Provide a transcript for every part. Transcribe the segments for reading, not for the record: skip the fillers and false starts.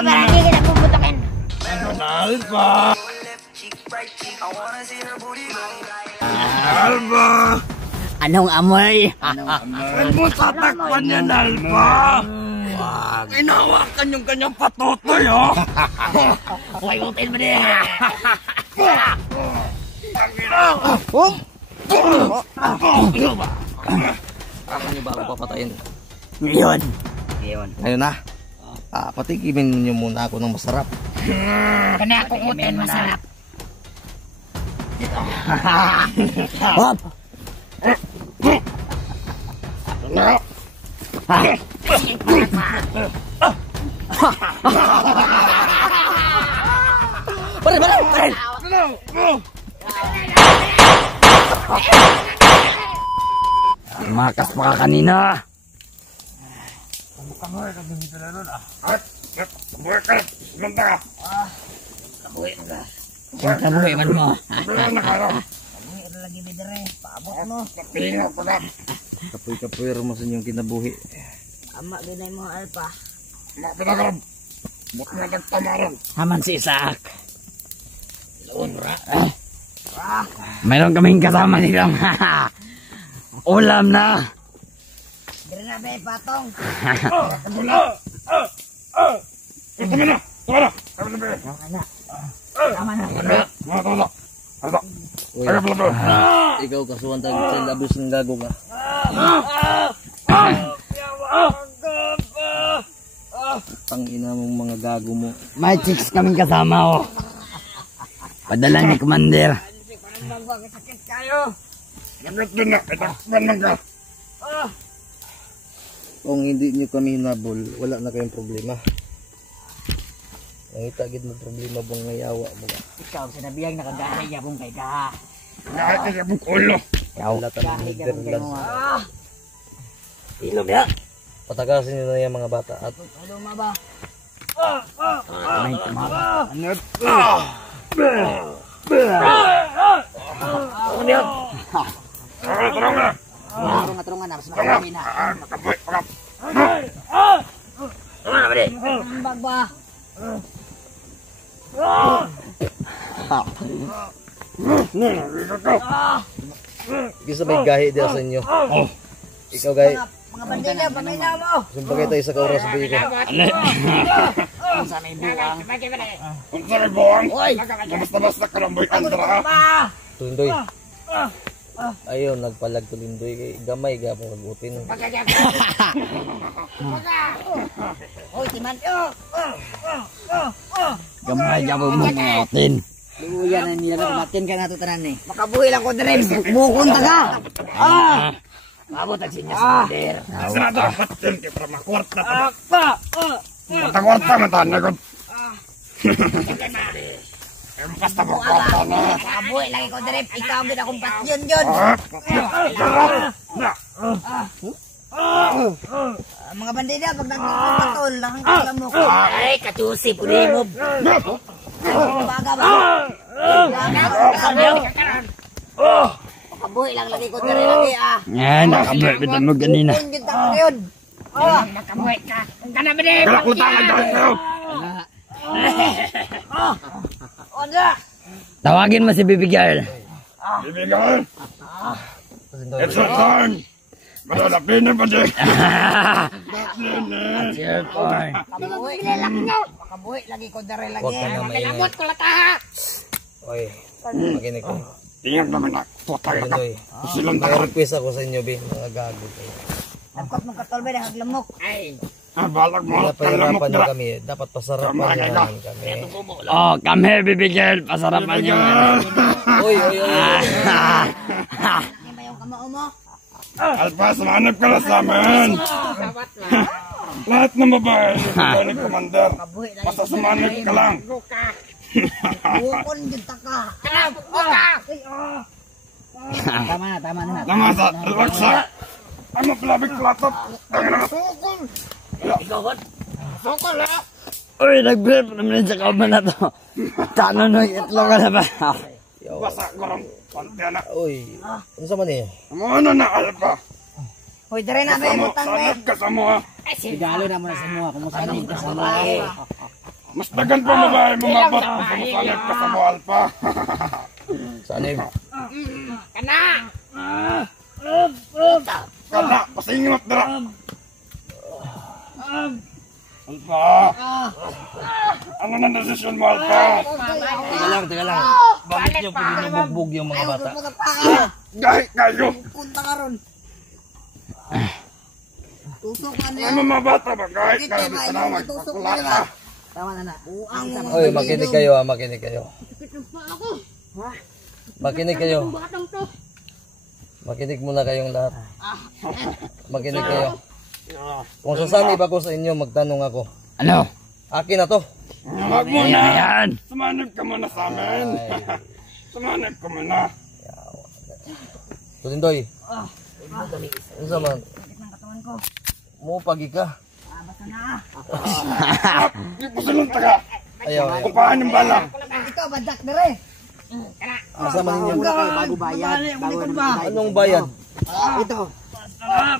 para hindi kita puputokin. Alba! Alba! Anong amoy? Huwag mo tatakpan yan, Alba! Inawakan yung kanyang patutoy, oh! Huwag utin mo din! Ano nyo ba ako papatayin? Ngayon. Ngayon na. Patikimin nyo muna ako ng masarap. Kanya akong utin masarap. Hop! Pare! Makas pa ka kanina. Kamuhay ka din sila nun, ah. Kamuhay ka! Ganda ka! Kabuhi man mo. Kamuhay na kayo! Kabuhi na lagi bidere. Paabot mo. Kapingaw ko na! Kapoy-kapoy mo sa inyong kinabuhi. Ama binay mo Alpa. Mapinagaram! Buti na nagtamaran! Haman si Isaac. Mayroon kaming kasama nilang ulam na. Dire na be patong. Kabula! Tama na! Tama na! Tama na! Tama na. Tama na! Ano? Uy, Ayaw pala ba? ikaw kasuhan tayo sa labis ng gago ka. Tangina mong mga gago mo. May chicks kaming kasama oh. Padala ni Commander. Nagot din na! Itakpan lang ka! Kung hindi nyo kami hinabol, wala na kayong problema. Nangita gid mo problema bang ngayawa mo ba? Ikaw sinabihang nakagaya yapong kay ka. Lahat na yung ulo! Ikaw. Wala tanong Netherlands. Ilom ya. Patagasin nyo na yung mga bata at Luma ba? May tumama. Ano? Ano yun? Tarong na! Turungan na. Mas makamay na. Makaboy! Makap! Turungan na ba di? Ambag ba? isa may gahi diya sa inyo. Ikaw gahi. Mga bandila, pamilya mo. Sumpagay tayo sa kauras ba ikaw. Kung saan may buwang. Kung sa may buwang! Basta-basta karamboy andra ha! Tulindoy. Ayaw, nagpalag tulindoy kay gamay gapong magutin. Hoy, timan. Gamay gapong magutin. Luya na nila matin ka nato tanan ni. Makabuhi lang ko dire. Bukon taga. Mabot ang sinya sa poder. Sinado ang patin kaya para makwarta pa! Matangwarta matan! Nagot! Basta mo kwarta na! Makabuhi lagi ko dire. Ikaw ang ginakong yun. Mga bandida, pag nagpapatol, nakangkang lamok. Ay, katusi, puli mo. Baga ba? Makabuhi lang lagi ko dire lagi ah. Yan, nakabuhi bitan mo ganina. Nakabuhi ka. Ang ka na ba din? Kalakutan ang dahil kayo! Onda! Tawagin mo si Baby Girl. Bibigyan! It's your turn! Malalapin na ba din? Makabuhi lagi ko dire lagi. Huwag ka na maingay. Ko lataha. Oy, makinig ko. Tingnan naman na! Tutay ka! Tulindoy. Silang May takot! request ako sa inyo, Bi. Mga gago kayo. Nagkot mong katolbe na haglamok. Ay. Balag mo! Kalamok Pinapahirapan nyo dira! kami. Dapat pasarapan nyo Kamay ka. naman kami. Oh, kami bibigyan. Pasarapan nyo. Uy. Hindi ba yung kamao mo? Alpas, manap ka na sa amin! Lahat ng babae, babae ni Commander. Basta sumanip ka lang. Bukon yung taka. Tama na. Tama sa laksa. Ano palabig platot? Tangin na. Sokol ha? Uy, nag-brief naman sa kauban na to. Tano nung itlog ka na ba? Basa ko lang. Pantya na. Uy. Ano sa man eh? Ano na Alpa? Hoy, dire na may Kasamo, butang may. sanap ka sa mo ha. Sigalo na mo na sa mga kumusta ka sa mga. Mas dagan pa mabahay mga bata. Pagkasalit ka sa mo, Alpha. Sanib. Kana, pasingot dara. Alpha. Ano na desisyon mo, Alpha? Teka lang. Bakit niyo pininubugbog yung mga bata? Gahi kayo. Punta ka ron. Tusok ka na. Ano mga bata ba? Gahi kayo. Dito na magpakula ka. Tama na. Uang sa Oy, makinig kayo ha, makinig kayo. Makinig kayo. Makinig muna kayong lahat. Makinig kayo. Kung sasanib ako sa inyo, magtanong ako. Ano? Akin na to. Wag mo na. Sumanib ka muna sa amin. Sumanib ka muna. Tulindoy. Ano sa man? Mo pagi ka. Di po silunta ka. Ayaw. Kupahan yung bala. Ikaw, badak na rin. Masama ninyo. Muna kayo bago bayad. Bago na bayad. Anong bayad? Ito.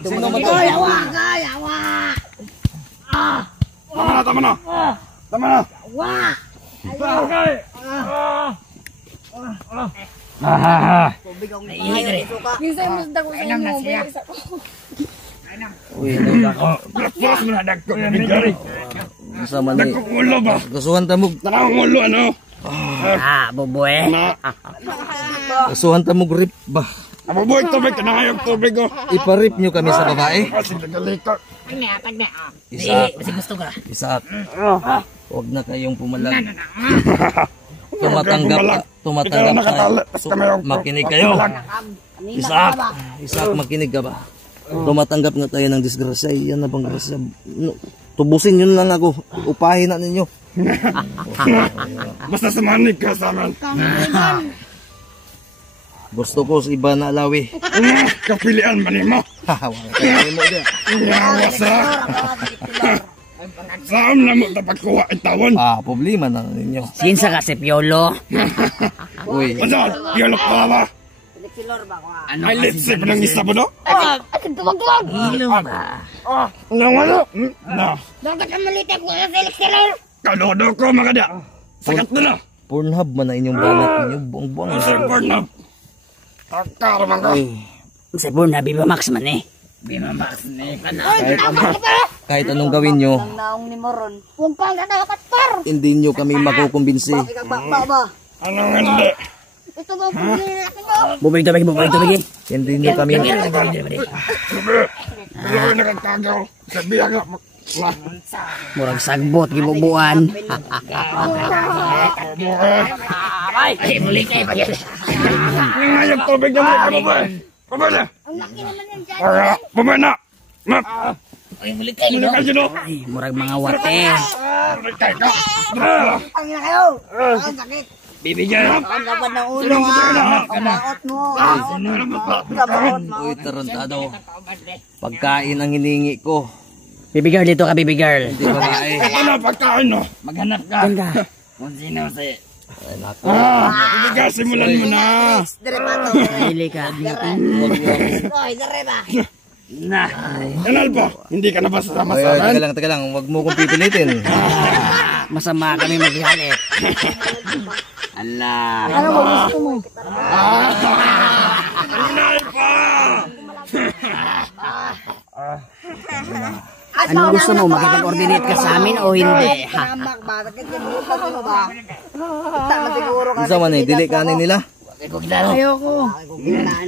Sino man to? Yawa ka, yawa. Tama na. Tama na. Yawa. Tubig ang naihingi. Minsan mas dako sa inyo. Uy, Buras mo na dagko. Bigari. masama ni. Dagko ulo ba? Kasuhan tamog. Tanang ulo ano? Bubue. Na. Kasuhan tamog rip ba? Nabubuhay tubig. Kanahayog tubig ko. Iparip nyo kami sa babae. Kasi nagalikot. Isak. Kasi gusto ka. Isak. Huwag na kayong pumalag. Tumatanggap tayo. Makinig kayo. Isak. Isak, makinig ka ba? Tumatanggap na tayo ng disgrasya. Yan na bang grasya? No, tubusin yun lang ako. Upahin na ninyo. Basta sumanig ka sa amin. Gusto ko sa iba na alawi. Kapilian man mo. Wala kayo mo dyan. Yawa sa. Saan na mo tapagkuha itawon? Problema na ninyo. Sinsa ka si Piolo. Uy, Masal, yun ang kawa. Ay, lipsip ng isa mo, no? Akin tumagtuwag. Nang ano? Na. Dapat ang malita ko sa Felix. Kalodo ko, mga da. Sakat na na. Pornhub man na inyong banat ninyo. Buang-buang. Ang sipor na. Takaraman ka. Sa Burna, Biba Max man eh. Kahit anong gawin nyo, Naong ni Moron. Huwag pa nga nakakatar. hindi nyo kami makukumbinsi. Anong hindi? Ito ba kung akin ko? Bubig tubig. Hindi nyo kami Sabi, wala ko nakagtagaw. Sabi nga, Murag sagbot, gibubuan. Ay, muli kayo. ngayag tubig na mo, kababa. Kababa na. Ang laki naman yan dyan. Baba na. Map. Ay, muli kayo. Ano ka sino? Ay, murag mga wate. Kaya ka. Pangina kayo. Ang sakit. Bibigyan. Ang dapat ng ulo ha. Ang baot mo. Uy, tarantado. Pagkain ang hiningi ko. Baby girl, dito ka, baby girl. Hindi babae. Ito na pagkain, no? Maghanap ka. Diyan ka. Ay, naku. Bibigyan, simulan mo na. Hili ka. Kanal po, hindi ka na ba sasama Ay, sa ay, amin? teka lang. Huwag mo kong pipilitin. Masama kami maghalit. Allah. Ano ba gusto mo? Kanal po! Anong gusto mo? Makipag-ordinate ka sa amin o hindi? Isa man eh, dili kanin nila. Ayoko.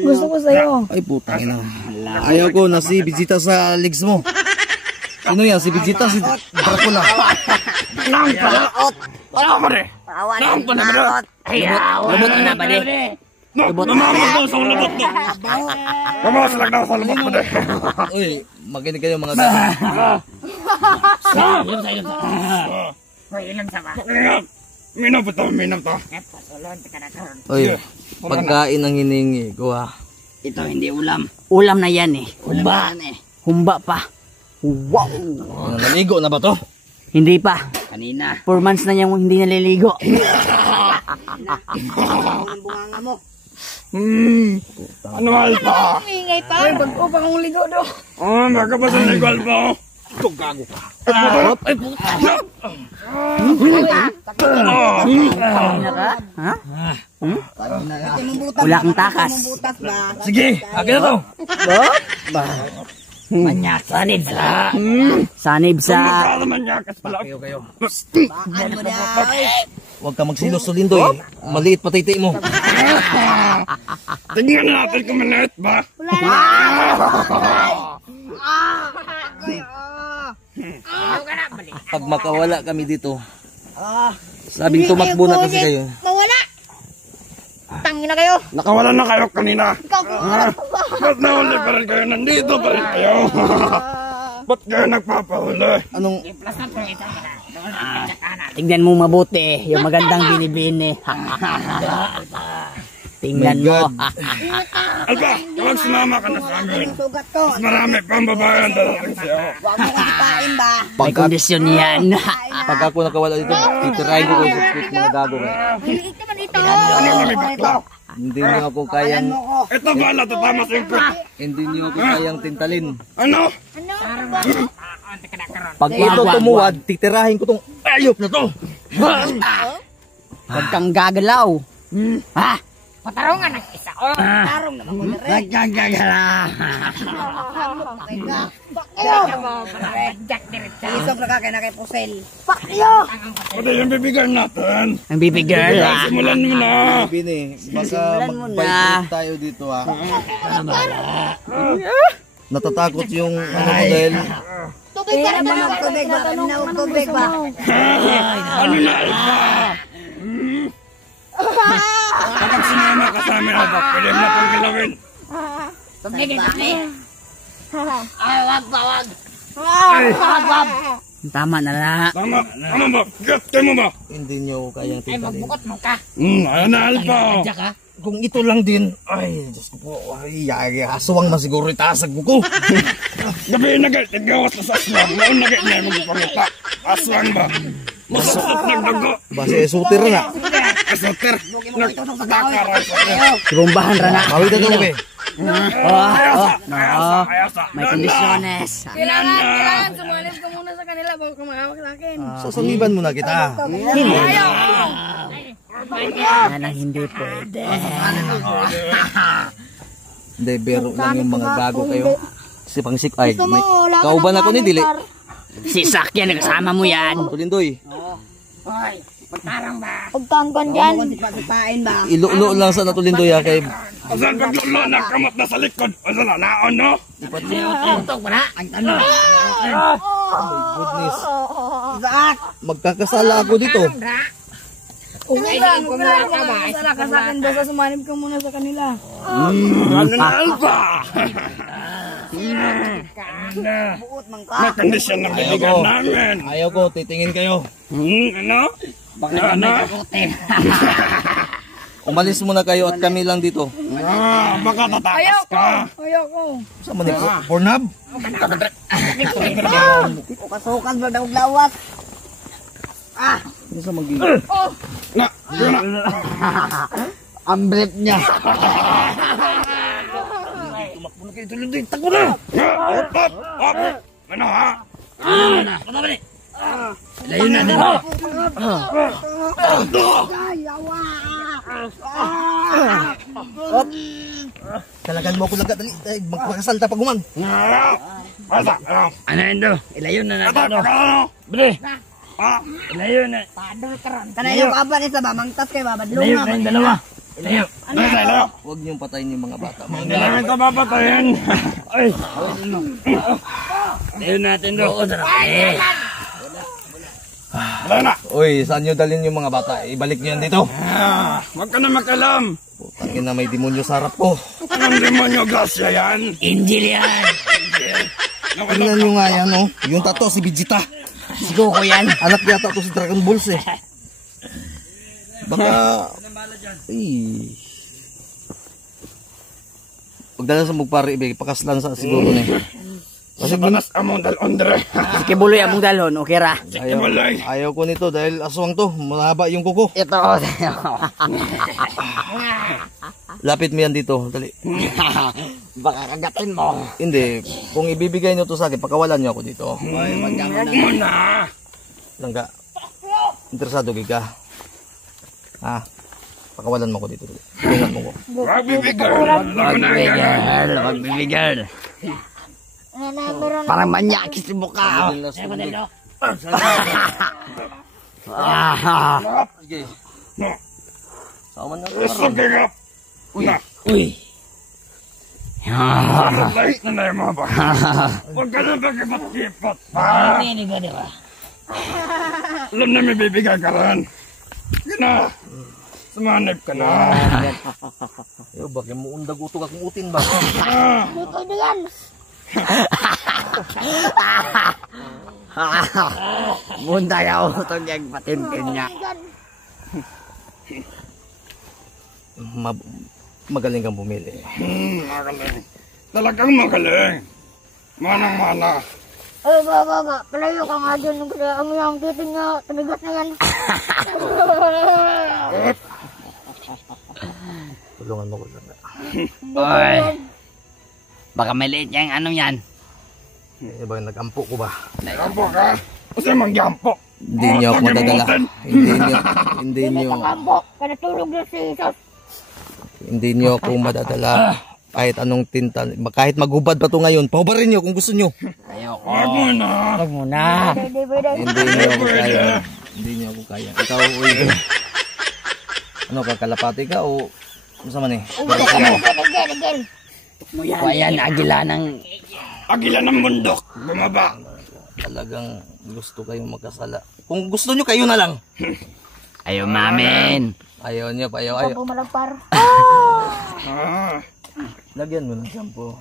Gusto ko sa'yo. Ay, putang ina. Ayaw ko na si Vegeta sa legs mo. Sino yan? Si Vegeta? Si Dracula? Nang pala! Wala mo rin! Nang pala mo rin! Lubot ka na ba di? Namamag ko sa ulabot mo! Kamawas lang na sa ulabot mo rin! Uy, makinig kayo mga gana. Minap ito, minap to. Uy, pagkain ang hiningi ko ha. Ito hindi ulam. Ulam na yan eh. Humba. Humba pa. Wow. Naligo na ba to? Hindi pa. Kanina. 4 months na niyang hindi naliligo. Ano Alpha? Ingay pa. Ay, bago pa kong ligo do. Baka ba sa ligo Alpha? Ito gago ka. Ay, puta. Wala kang takas. Sige, akin na to. Sanib sa... Sanib sa... Kala man yakas pala. Kayo. Huwag ka magsilos, Lindoy. Maliit patiti mo. Tingnan natin kung maliit ba. Pag makawala kami dito, sabing tumakbo na kasi kayo. Mawala! Tangin na kayo! Nakawala na kayo kanina. Ikaw, Ba't nahuli pa rin kayo? Nandito pa rin kayo. Ba't kayo nagpapahuli? Anong... Tingnan mo mabuti, yung magandang binibini. Tingnan mo. Alba, huwag sumama ka na sa amin. sugat ko. Mas marami pang babae ang darating sa'yo. Huwag mo kitain ba? May kondisyon yan. Pag ako nakawala dito, titirahin ko kayo sa street mga gago kayo. Maliit naman ito. Ano kami bakla? Hindi niyo ako kayang... Ito ba natutama sa impre? Hindi niyo ako kayang tintalin. Ano? Ano? Ano ba? Pag ito tumuwad, titirahin ko tong ayop na to. Huwag kang gagalaw. Ha? Patarungan ng isa. Tarong naman ko na rin. Isog na kaya na kay Pusel. Pakyo! Pwede yung bibigyan natin. Ang baby girl, ha? Simulan mo na. Bini, baka Simulan mo na. mag-bike tayo dito ha. Natatakot yung ano ko dahil Tubig ba? Tubig ba? Tubig ba? Ano na Alba? Kapag sinama ka sa amin, Alba, pwede mo na pang gilawin. Tama na na. Tama, ano ba? Gete mo ba? hindi niyo kayang tintalin. Ayan na Alba. Kung ito lang din, ay, Diyos ko po, ay, aswang na siguro itasag mo ko. Gabi na gay, tigawas na sa aswang. Noon na gay niya magpapangita. Aswang ba? Masasot nagdago. Base, sutir na. Kasoter. Nagkakaroon sa kaya. Sibumbahan ra na. Kawit na ito, Ayasa. May kondisyones. Kailangan sumalib ka muna sa kanila bago ka makawak sa akin. Sasaliban mo na kita. Yan ang hindi pwede. Hindi, bero lang yung mga gago kayo. Si Pangsik, ay, may kauban ako ni Dili. Si Sakya, nakasama mo yan. Tulindoy, Pagkangkan dyan. ilulo lang sa Tulindoy ha, kay Asan paglulo na kamot na sa likod? Asan na naon, no? goodness. Magkakasala ako dito. Masala ka sa akin, basta sumanib ka muna sa kanila. Ano na Alba? May kondisyon na bibigyan namin. Ayaw ko, titingin kayo. Ano? Ano? Umalis muna kayo at kami lang dito. Baka tatakas ka. Ayoko. Sa manig, Pornhub? Pasukan ba daw lawak? Ano sa magiging? Na, yun na. Ang brief niya. Tumakbo na kayo, Tulindoy. Takbo na! Op, op, op. Ano ha? Layo na din. Talagan mo ako lang kadali. Magpakasalta pa guman. Asa? Ano yun do? Ilayo na Ito, natin do. ano? Bre, Ah, ilayo na. Kanay yung kaban isa ba? Mangtas kay babadlong Ilayo nga. na yung dalawa. Ilayo. ano sa'yo? Huwag niyong patayin yung mga bata. Hindi namin ito papatayin. Ay. Ilayo natin do. Wala na. Uy, saan nyo dalhin yung mga bata? Ibalik nyo yan dito. Huwag ka na makalam. Putangin na may demonyo sa harap ko. Anong demonyo grasya yan? Angel yan. Tingnan nyo nga yan, oh. Yung tato, si Vegeta. Si Goku yan. Anak yata to si Dragon Balls, eh. Baka... Ay... Pagdala sa mugpari, pakaslan sa siguro na eh. Kasi panas among dalondre. Si Kibuloy among dalhon, okay ra. Ayaw ko nito dahil aswang to. Mahaba yung kuko. Ito. Lapit mo yan dito. Dali. Baka kagatin mo. Hindi, kung ibibigay niyo to sa akin, pakawalan niyo ako dito. Huwag mo na. Langga, interesado ka? Ha? Pakawalan mo ko dito. Tulungan mo ko. Huwag bibigyan. Alam mo na yan. Magbibigyan. Parang manyakis yung mukha. Sige. Sama na Sige nga. Una. Uy. Lahat na na yung mga ba? Huwag ka na bagay-bat-kipat pa. Hindi ba, di ba? Alam na may bibigay ka rin. Sige na. Sumanip ka na. Yo, bakit mo undag utok akong utin ba? Bunda ka utog yung patintin niya. Magaling kang bumili. Magaling. Talagang magaling. Manang-mana. Ay, baba. Palayo ka nga dyan. Ang yung titin niya. Tumigas na yan. Tulungan mo ko lang. Oy. Baka may liit niya yung ano yan. Eh, ba nag-ampo ko ba? Gampo ka? Kasi mangyampo. Hindi niyo ako madadala. Hindi niyo. Kambo. Kanatulog na si Jesus. Hindi niyo ako madadala. Kahit anong tinta. Kahit magubad pa to ngayon, pahubarin niyo kung gusto niyo. Ayoko. Huwag mo na. Huwag muna. Hindi niyo ako kaya. Hindi niyo ako kaya. Ikaw, uy. Ano ka, kalapati ka o masama ni? Again. O ayan, agila ng... Agila ng bundok. Bumaba. Talagang gusto kayong magkasala. Kung gusto niyo, kayo na lang. Ayaw mamin. Ayaw niyo, ayaw. Pumalagpar. Ah. Lagyan mo ng shampoo.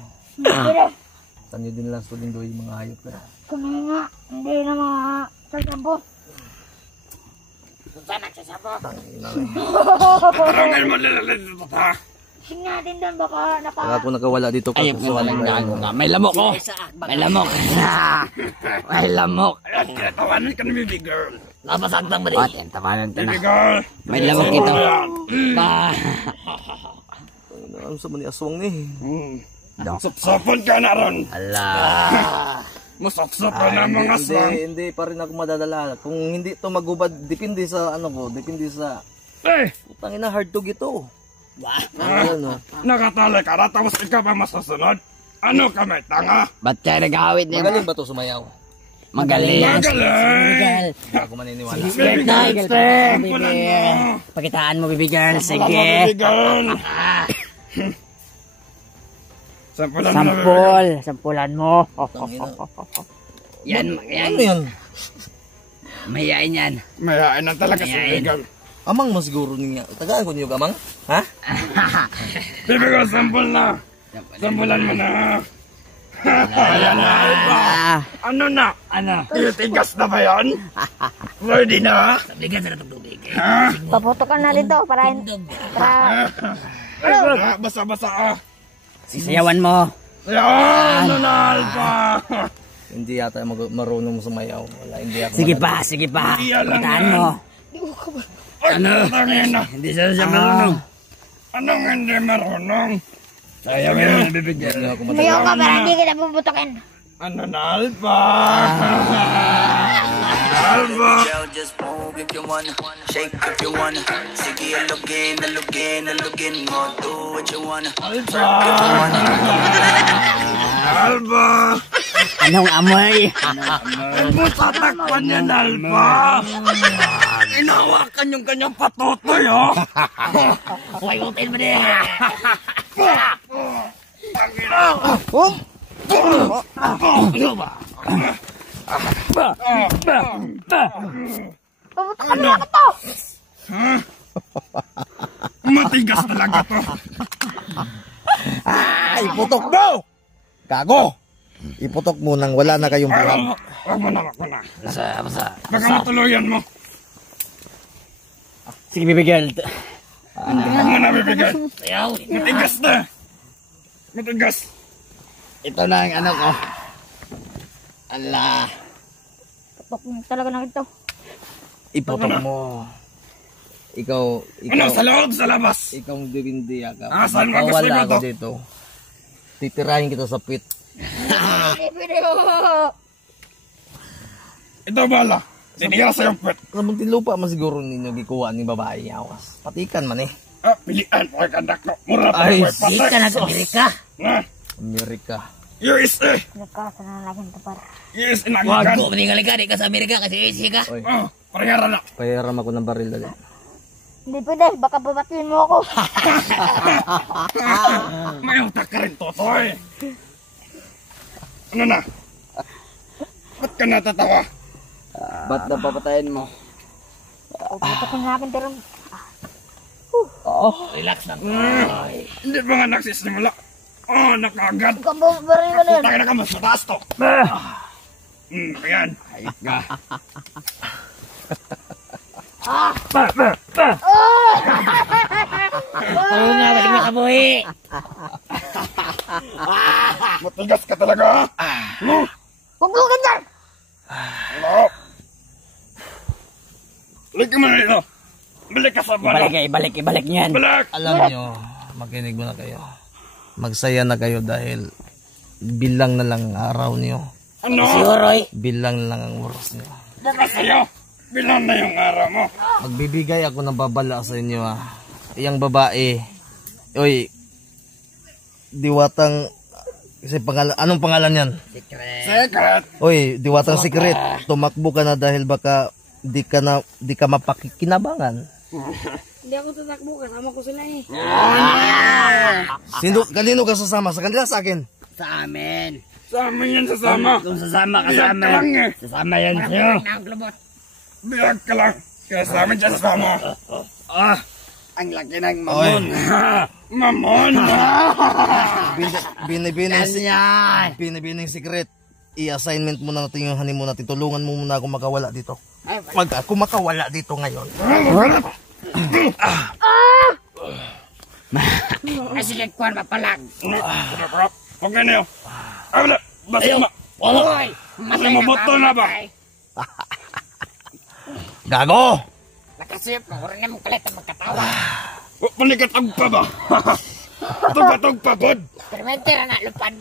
Tanyo din lang sa lindo yung mga hayop ka. Kami nga. Hindi na mga sasampo. Tarangin mo lalalit ito ha. Tingnan natin doon. Baka Kaya ako nakawala dito. Ayaw ko walang gago nga. May lamok ko. May lamok. May lamok. Ayan, tawanan ka na baby girl. Napasagtang mo rin. O, tawanan ito na. Baby girl. May lamok ito. Ano sa mani aswang ni? Sapsapon ka na ron. Ala. Masapsap ka na mga aswang. Hindi pa rin ako madadala. Kung hindi to magubad, depende sa ano ko, depende sa... Eh, Putang ina, hard to to. Ano? nakatali ka na tapos ikaw pa masusunod. Ano kami, tanga? Ba't kaya nag-awit niya? Magaling ba to sumayaw? Magaling. Magaling. Hindi ako maniniwala. Baby girl, sampulan mo. Pakitaan mo, baby girl. Baby Sige. girl. Sampulan mo. Sampol. Sampulan mo. Putang ina. Yan. Ano yan? Mayayain yan. Mayayain na talaga si baby girl. Amang mas siguro niya. Tagaan ko niyo amang? Ha? Baby girl, sampul na. Sampulan mo na. Ayan na. Ano na? Ano? Titigas na ba yan? Ready na? Bigan sa natutubig. paputokan natin to. Para Basa-basa ah. Sisayawan mo. Yan! Ano na, Alpha? Hindi yata marunong sumayaw. Wala, hindi ako Sige madadala. pa, sige pa. Iyan lang Pakitaan yan. mo. Ano? Tangina. Hindi siya marunong. Anong hindi marunong? Sayang mo yung bibigyan. Hindi ako Sayaw madadala. ka para hindi kita puputokin. Ano na, Alpha? Alpha! Girl, just move if you wanna, shake if you wanna. Sige, alugin, mo, do what you wanna. Alpha! Alpha! Anong amoy? Mo tatakpan yan, Alpha! Inawakan yung kanyang patutoy, oh! Huwag hotel mo din. Paputokan mo ako to. Matigas talaga to. Iputok mo! Gago! Iputok mo nang wala na kayong buhat. Wag mo na. Basa. Baka matuluyan mo. Sige, baby girl. Wag mo na bibigay. Matigas na. Matigas. Ito na ang ano ko. Ala. Putok mo talaga na ito. Iputok mo. Ikaw, Ano, sa loob, sa labas? ikaw hindi ka. Ah, saan mo gusto Wala mo ako to? dito. Titirahin kita sa pit. Ito bala. Tinira sa yung pet. Sa munting lupa man siguro ninyo gikuha ni babae niya awas. Patikan man eh. Pilihan ko ang anak ko. Mura pa Ay, ko patek. Di ka na sa Amerika. Amerika. USA. Nagkasa na lagi ito par. USA na Wag agigan. ko, maningali ka. Di ka sa Amerika kasi easy ka. Oy, Parehara na. payaram ako ng baril dali. Hindi pwede, baka babatiin mo ako. May utak ka rin, Totoy. Ano na? Ba't ka natatawa? Ba't napapatayin mo? Puputakin natin pero Relax lang. Hindi ba nga nagsisimula? Nakaagad. ikaw baril mo na yan. Tayo na ka mas mataas to. Ayan. Ayos ka. Oo nga, wag makabuhi. Matigas ka talaga. Huwag mo ganyan! Ano? Balik ka man ito. Balik ka sa bala. Ibalik niyan. Balik. Alam nyo, makinig mo na kayo. Magsaya na kayo dahil bilang na lang ang araw niyo. Ano? Siguro, Bilang na lang ang oras niyo. Baka sa'yo. Bilang na yung araw mo. Magbibigay ako ng babala sa inyo Iyang babae. Oy, diwatang kasi pangalan, anong pangalan yan? Secret. Oy, diwatang secret. Tumakbo ka na dahil baka di ka mapakikinabangan. Hindi ako tatakbo, kasama ko sila eh. Kanino ka sasama? Sa kanila, sa akin? sa amin. Sa amin yan sasama. Kung sasama ka Biyag sa ka lang amin, eh. sasama yan sa'yo. Biyag ka lang. Kaya sa amin siya sasama. Ang laki ng mamon. Mamon. Binibining secret. I-assignment mo na natin yung honeymoon natin. Tulungan mo muna ako makawala dito. Pag ako makawala dito ngayon. Ay, sige, kuwan, mapalag. Okay na yun. Wala. Basta ma. Oy! Basta maboto na ba? Gago! Nakasip, mahura na mong kalit ang magkatawa. Panikatag pa ba? Tugatog pa, God. Permente na lupad.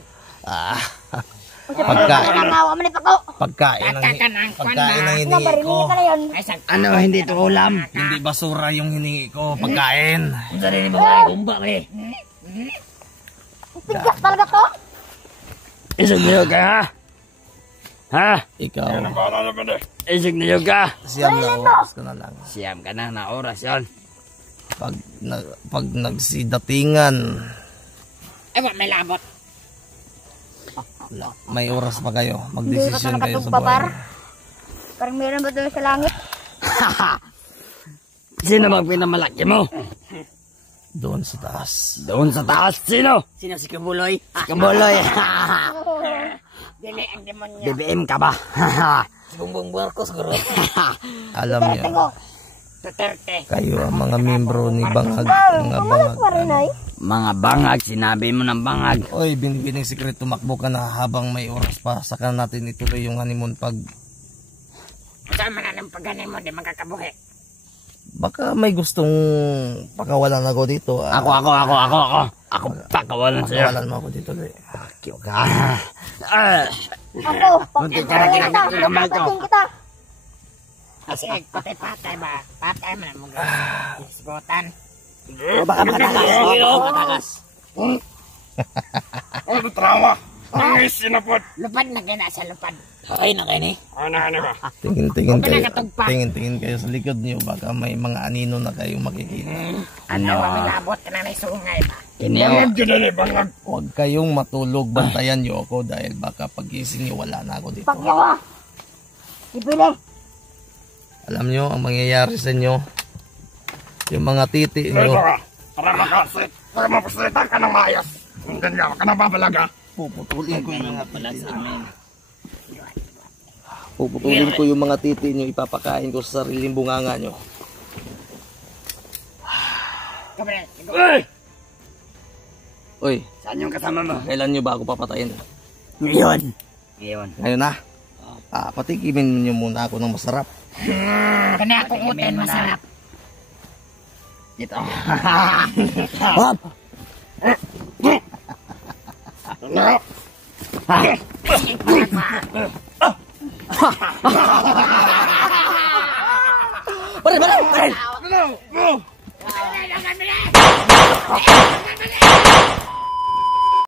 Pagkain. Nangawa mo ni Pako. Pagkain ang hiningi Barinig ko. ka na yun. Ay, sa... Ano, hindi to ulam? Hindi basura yung hiningi ko. Pagkain. Kung saan rin mo kayo, kumba eh. Tigas talaga to. Isig niyo ka, ha? Ha? Ikaw. Ano ba na ba eh? Isig niyo ka? Siyam na oras ka na lang. Siyam ka na oras yun. Pag nagsidatingan, Ay, wag, may labot. may oras pa kayo. Hindi ka Magdesisyon pa kayo sa nakatugpa par. buhay. Parang meron ba doon sa langit? Sino bang pinamalaki mo? Doon sa taas. Doon sa taas, sino? Sino si Kabuloy? Kamuloy. Dili ang demonyo. BBM ka ba? Si Bumbong Barko, siguro. Alam niyo, Duterte. kayo ang mga membro ni Bangag. Mga Bangag. Mga bangag, sinabi mo ng bangag. Oy, binibining secret, tumakbo ka na habang may oras pa. Saka natin ituloy yung honeymoon pag Kasama na ng pagganin mo, di magkakabuhi. baka may gustong pakawalan ako dito. Ako. Ako pakawalan sa'yo. Pakawalan mo ako dito. Kiyo ka. Ako, Muntik ka na kinakamal ko. patayin kita. Kasi patay ba? Patay mo na mong isbotan. Baka makatakas. Ano trawa? Ang sinapot. Lupad na kayo na sa lupad. Ay, na kayo ni. Ano ba? Tingin kayo sa likod niyo. Baka may mga anino na kayong makikita. Ano ba, may labot ka na may sungay ba? Bangag dyan na bangag. Huwag kayong matulog. Bantayan niyo ako dahil baka pagising niyo wala na ako dito. Pagyo ka. Ibili. Alam niyo ang mangyayari sa inyo. Yung mga titi Ito niyo. ka. Para mapasalita ka ng maayos. Kung ganyan ka nababalaga. Puputulin ko yung mga titi niyo. Puputulin ko yung mga titi niyo. Ipapakain ko sa sariling bunganga niyo. Kabre, Hey! Oy, Saan yung kasama mo? kailan niyo ba ako papatayin? Ngayon. Ngayon na. Patikimin niyo muna ako ng masarap. kani akong uten masarap. Ito. Pare.